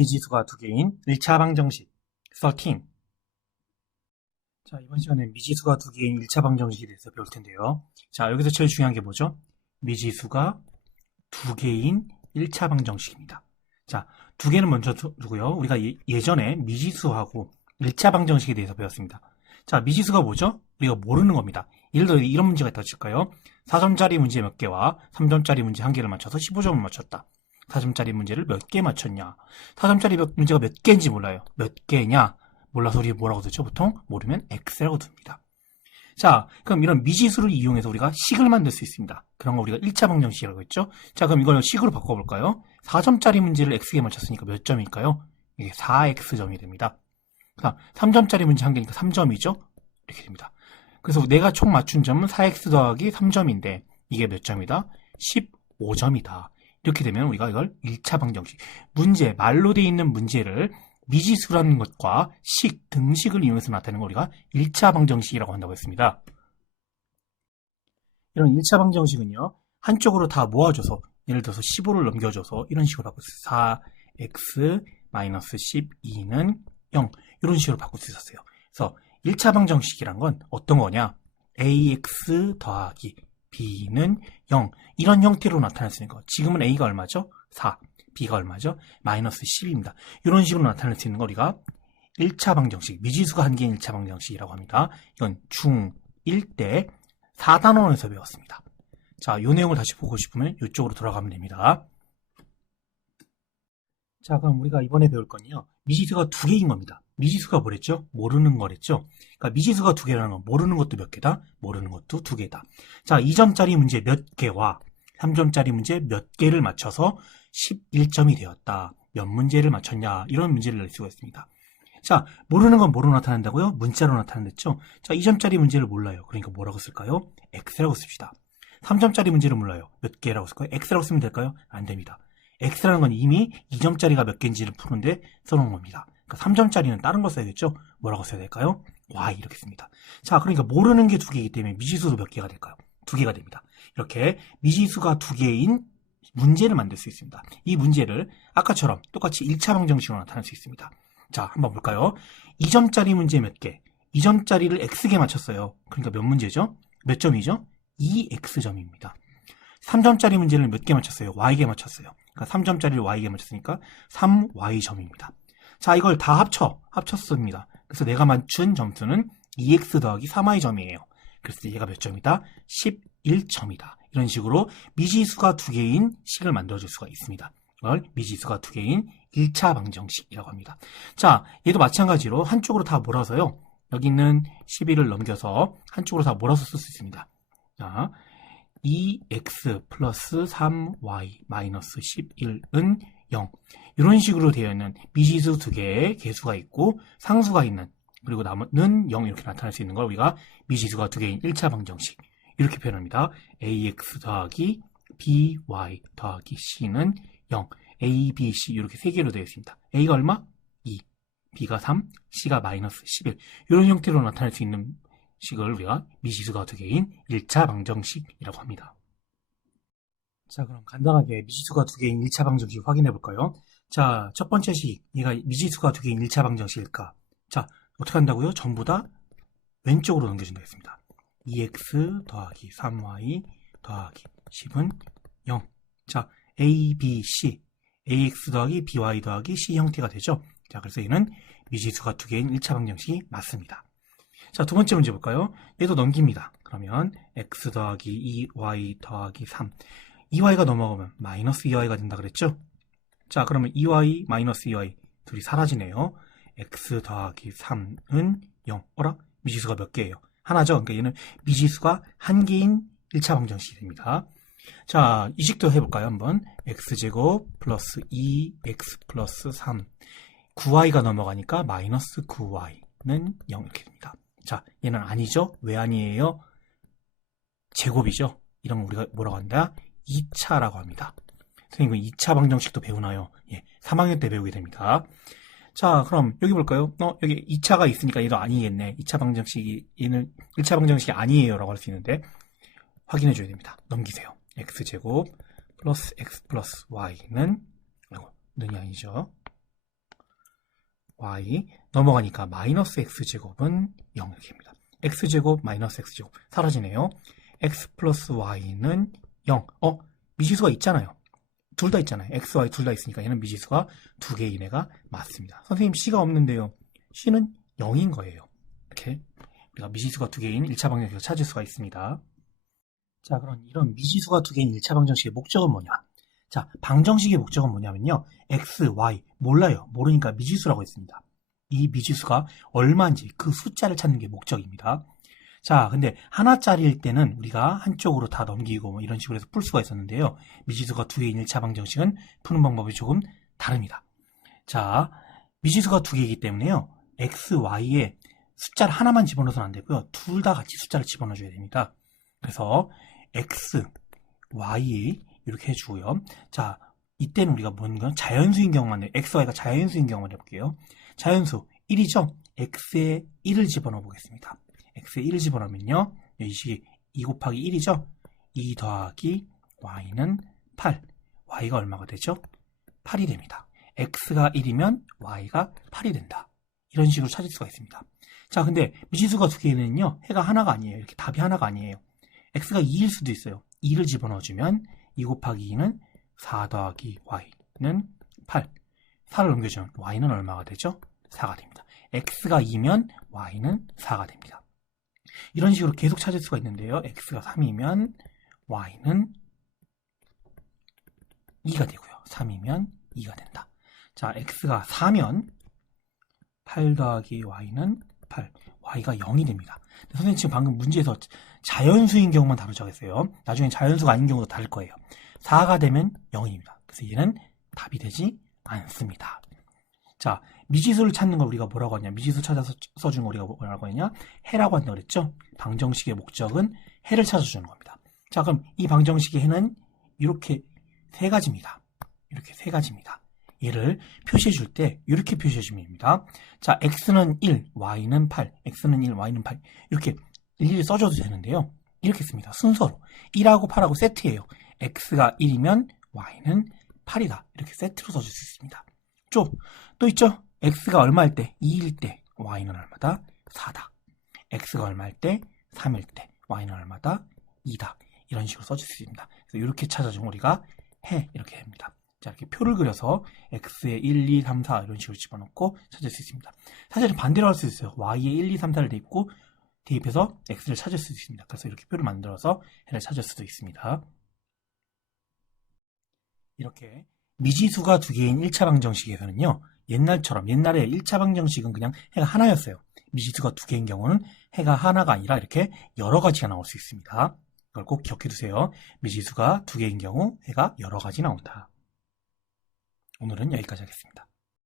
미지수가 두 개인 1차 방정식 13. 자, 이번 시간에 미지수가 두 개인 1차 방정식에 대해서 배울 텐데요. 자, 여기서 제일 중요한 게 뭐죠? 미지수가 두 개인 1차 방정식입니다. 자, 두 개는 먼저 두고요. 우리가 예전에 미지수하고 1차 방정식에 대해서 배웠습니다. 자, 미지수가 뭐죠? 우리가 모르는 겁니다. 예를 들어 이런 문제가 있다고 칠까요? 4점짜리 문제 몇 개와 3점짜리 문제 한 개를 맞춰서 15점을 맞췄다. 4점짜리 문제를 몇 개 맞췄냐? 4점짜리 문제가 몇 개인지 몰라요. 몇 개냐? 몰라서 우리 뭐라고 듣죠? 보통 모르면 X라고 둡니다. 자, 그럼 이런 미지수를 이용해서 우리가 식을 만들 수 있습니다. 그런 거 우리가 1차 방정식이라고 했죠? 자, 그럼 이걸 식으로 바꿔볼까요? 4점짜리 문제를 X개 맞췄으니까 몇 점일까요? 이게 4X점이 됩니다. 자, 3점짜리 문제 한 개니까 3점이죠? 이렇게 됩니다. 그래서 내가 총 맞춘 점은 4X 더하기 3점인데 이게 몇 점이다? 15점이다. 이렇게 되면 우리가 이걸 1차 방정식, 문제, 말로 되어 있는 문제를 미지수라는 것과 식, 등식을 이용해서 나타내는 걸 우리가 1차 방정식이라고 한다고 했습니다. 이런 1차 방정식은요, 한쪽으로 다 모아줘서, 예를 들어서 15를 넘겨줘서 이런 식으로 바꿀 수 있어요. 4x-12는 0, 이런 식으로 바꿀 수 있었어요. 그래서 1차 방정식이란 건 어떤 거냐? ax 더하기 b는 0, 이런 형태로 나타날 수 있는 거. 지금은 a가 얼마죠? 4, b가 얼마죠? 마이너스 10입니다. 이런 식으로 나타낼 수 있는 거 우리가 1차 방정식, 미지수가 한 개인 1차 방정식이라고 합니다. 이건 중1 때 4단원에서 배웠습니다. 자, 이 내용을 다시 보고 싶으면 이쪽으로 돌아가면 됩니다. 자, 그럼 우리가 이번에 배울 건요, 미지수가 두 개인 겁니다. 미지수가 뭐랬죠? 모르는 거랬죠? 그러니까 미지수가 두 개라는 건 모르는 것도 몇 개다? 모르는 것도 두 개다. 자, 2점짜리 문제 몇 개와 3점짜리 문제 몇 개를 맞춰서 11점이 되었다. 몇 문제를 맞췄냐? 이런 문제를 낼 수가 있습니다. 자, 모르는 건 뭐로 나타난다고요? 문자로 나타난댔죠? 자, 2점짜리 문제를 몰라요. 그러니까 뭐라고 쓸까요? X라고 씁시다. 3점짜리 문제를 몰라요. 몇 개라고 쓸까요? X라고 쓰면 될까요? 안 됩니다. X라는 건 이미 2점짜리가 몇 개인지를 푸는데 써놓은 겁니다. 그러니까 3점짜리는 다른 거 써야겠죠? 뭐라고 써야 될까요? Y 이렇게 씁니다. 자, 그러니까 모르는 게 두 개이기 때문에 미지수도 몇 개가 될까요? 두 개가 됩니다. 이렇게 미지수가 두 개인 문제를 만들 수 있습니다. 이 문제를 아까처럼 똑같이 1차 방정식으로 나타낼 수 있습니다. 자, 한번 볼까요? 2점짜리 문제 몇 개? 2점짜리를 X개 맞췄어요. 그러니까 몇 문제죠? 몇 점이죠? 2X점입니다. 3점짜리 문제를 몇 개 맞췄어요? Y개 맞췄어요. 그러니까 3점짜리를 Y개 맞췄으니까 3Y점입니다. 자, 이걸 다 합쳤습니다. 그래서 내가 맞춘 점수는 2X 더하기 3Y점이에요. 그래서 얘가 몇 점이다? 11점이다. 이런 식으로 미지수가 두 개인 식을 만들어줄 수가 있습니다. 이걸 미지수가 두 개인 1차 방정식이라고 합니다. 자, 얘도 마찬가지로 한쪽으로 다 몰아서요. 여기 있는 11을 넘겨서 한쪽으로 다 몰아서 쓸 수 있습니다. 자, 2x 플러스 3y 마이너스 11은 0. 이런 식으로 되어 있는 미지수 두 개의 개수가 있고 상수가 있는, 그리고 남은 0 이렇게 나타날 수 있는 걸 우리가 미지수가 두 개인 1차 방정식 이렇게 표현합니다. ax 더하기 by 더하기 c는 0, a, b, c 이렇게 세 개로 되어 있습니다. a가 얼마? 2, b가 3, c가 마이너스 11. 이런 형태로 나타낼 수 있는 식을 우리가 미지수가 두 개인 1차 방정식이라고 합니다. 자, 그럼 간단하게 미지수가 두 개인 1차 방정식 확인해 볼까요? 자, 첫 번째 식, 얘가 미지수가 두 개인 1차 방정식일까? 자, 어떻게 한다고요? 전부 다 왼쪽으로 넘겨준다 했습니다. 2x 더하기 3y 더하기 10은 0. 자, a, b, c, ax 더하기 by 더하기 c 형태가 되죠. 자, 그래서 얘는 미지수가 두 개인 1차 방정식이 맞습니다. 자, 두 번째 문제 볼까요? 얘도 넘깁니다. 그러면 x 더하기 2y 더하기 3. 2y가 넘어가면 마이너스 2y가 된다 그랬죠? 자, 그러면 2y 마이너스 2y 둘이 사라지네요. x 더하기 3은 0. 어라? 미지수가 몇 개예요? 하나죠? 그러니까 얘는 미지수가 한 개인 1차 방정식이 됩니다. 자, 이 식도 해볼까요? 한번. x제곱 플러스 2x 플러스 3. 9y가 넘어가니까 마이너스 9y는 0 이렇게 됩니다. 자, 얘는 아니죠? 왜 아니에요? 제곱이죠? 이런 거 우리가 뭐라고 한다? 2차라고 합니다. 선생님, 2차 방정식도 배우나요? 예, 3학년 때 배우게 됩니다. 자, 그럼 여기 볼까요? 여기 2차가 있으니까 얘도 아니겠네. 2차 방정식이, 얘는 1차 방정식이 아니에요 라고 할 수 있는데 확인해 줘야 됩니다. 넘기세요. x제곱 플러스 x 플러스 y는, 는이 아니죠. y 넘어가니까 마이너스 x제곱은 0 이렇게 됩니다. x제곱 마이너스 x제곱 사라지네요. x 플러스 y는 0. 미지수가 있잖아요. 둘 다 있잖아요. x, y 둘 다 있으니까 얘는 미지수가 두 개인 애가 맞습니다. 선생님 c가 없는데요. c는 0인 거예요. 이렇게 우리가 미지수가 두 개인 1차 방정식을 찾을 수가 있습니다. 자, 그럼 이런 미지수가 두 개인 1차 방정식의 목적은 뭐냐? 자, 방정식의 목적은 뭐냐면요. x, y 몰라요. 모르니까 미지수라고 했습니다. 이 미지수가 얼마인지 그 숫자를 찾는 게 목적입니다. 자, 근데 하나짜리일 때는 우리가 한쪽으로 다 넘기고 뭐 이런 식으로 해서 풀 수가 있었는데요. 미지수가 두 개인 1차 방정식은 푸는 방법이 조금 다릅니다. 자, 미지수가 두 개이기 때문에요. x, y에 숫자를 하나만 집어넣어서는 안 되고요. 둘 다 같이 숫자를 집어넣어줘야 됩니다. 그래서 x, y 이렇게 해주고요. 자, 이때는 우리가 뭔가 자연수인 경우만 해요. x, y가 자연수인 경우만 해볼게요. 자연수 1이죠? x에 1을 집어넣어 보겠습니다. x에 1을 집어넣으면요. 이 식이 2 곱하기 1이죠? 2 더하기 y는 8. y가 얼마가 되죠? 8이 됩니다. x가 1이면 y가 8이 된다. 이런 식으로 찾을 수가 있습니다. 자, 근데 미지수가 두 개는요. 해가 하나가 아니에요. 이렇게 답이 하나가 아니에요. x가 2일 수도 있어요. 2를 집어넣어주면 2 곱하기 2는 4 더하기 y는 8. 4를 넘겨주면 y는 얼마가 되죠? 4가 됩니다. x가 2면 y는 4가 됩니다. 이런 식으로 계속 찾을 수가 있는데요. x가 3이면 y는 2가 되고요. 3이면 2가 된다. 자, x가 4면 8 더하기 y는 8. y가 0이 됩니다. 선생님 지금 방금 문제에서 자연수인 경우만 다루자고 했어요. 나중에 자연수가 아닌 경우도 다를 거예요. 4가 되면 0입니다. 그래서 얘는 답이 되지 않습니다. 자, 미지수를 찾는 걸 우리가 뭐라고 하냐? 미지수 찾아서 써주는 걸 우리가 뭐라고 했냐? 해라고 한다고 그랬죠? 방정식의 목적은 해를 찾아주는 겁니다. 자, 그럼 이 방정식의 해는 이렇게 세 가지입니다. 이렇게 세 가지입니다. 얘를 표시해 줄 때 이렇게 표시해 주면 됩니다. 자, x는 1, y는 8, x는 1, y는 8 이렇게 일일이 써줘도 되는데요. 이렇게 씁니다. 순서로 1하고 8하고 세트예요. x가 1이면 y는 8이다. 이렇게 세트로 써줄 수 있습니다. 또 있죠? x가 얼마일 때? 2일 때 y는 얼마다? 4다. x가 얼마일 때? 3일 때 y는 얼마다? 2다. 이런 식으로 써줄 수 있습니다. 그래서 이렇게 찾아주면 우리가 해 이렇게 됩니다. 자, 이렇게 표를 그려서 x에 1, 2, 3, 4 이런 식으로 집어넣고 찾을 수 있습니다. 사실은 반대로 할 수 있어요. y에 1, 2, 3, 4를 대입해서 x를 찾을 수 있습니다. 그래서 이렇게 표를 만들어서 해를 찾을 수도 있습니다. 이렇게 미지수가 두 개인 1차 방정식에서는요. 옛날에 1차 방정식은 그냥 해가 하나였어요. 미지수가 두 개인 경우는 해가 하나가 아니라 이렇게 여러 가지가 나올 수 있습니다. 이걸 꼭 기억해 두세요. 미지수가 두 개인 경우 해가 여러 가지 나온다. 오늘은 여기까지 하겠습니다.